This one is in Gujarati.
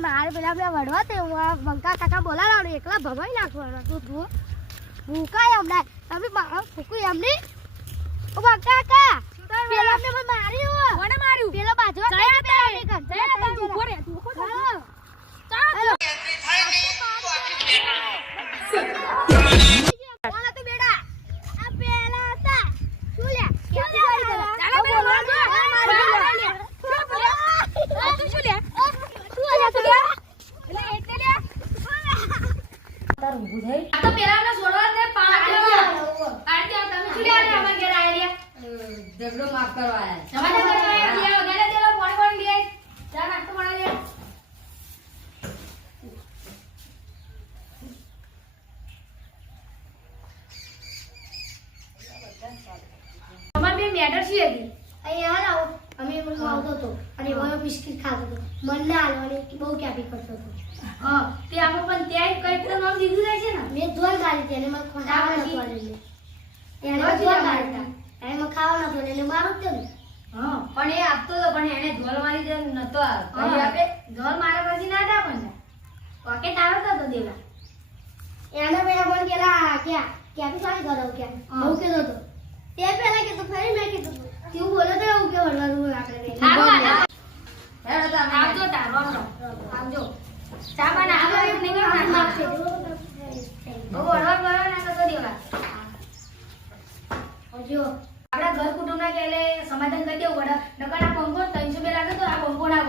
મારે પેલા વડવા તે હું આ બંકા કાકા બોલાવવાનું એકલા ભગાઈ નાખવાના તું ભૂકાય હમણાં તમે મારા ફૂકું એમની ઓ બંકા કાકા પેલા અમને માર્યું કોને માર્યું પેલા બાજુ ઉભો રે ચાલો કોણ તું બેડા આ પેલા હતા શું લે ચાલો બોલવા દો શું લે આ તો પેલાને છોડવા દે પાણી દેવા કાઢી તમે શું લે અમાર ઘરે આયા ઝઘડો માફ કરવા આયા જમાને કરવા આયા ઘરે દેલો પાણી લે ચા નાસ્તો બનાવી લે તમાર બે મેટર છે હતી અહીંયા આવો અમે બોલવા આવતો તો અને વયો બિસ્કિટ ખાતો તો મન ના આલવાની બહુ ક્યાપી કરતો હતો હા તે આમાં પણ ત્યાં કઈ તો નામ દીધું રહે છે ને મેં ધોલ ગાલી તેને મને ખાવા ન પડે એને ધોલ ગાલતા એને મને ખાવા ન પડે એને મારું જ ને હા પણ એ આપતો તો પણ એને ધોલ મારી દે નતો કઈ આપે ધોલ મારે પછી ના દા પણ ઓકે તારો તો દેવા એને પેલા બોલ કેલા ક્યાંથી સારી કરો ક્યાં બહુ કેતો તો તે પેલા કીધું ફરી મેં કીધું તું બોલો તો એવું કે વળવાનું આપણે આવજો તારો આવજો ચા બના આવે નહીં ના મારશે બહુ વળવા ના તો દેવા આવજો આપણા ઘર કુટુંબના કે સમાધાન કરી દેવું પડે નકર આ પંખો 300 બે લાગે તો આ પંખો ના પડે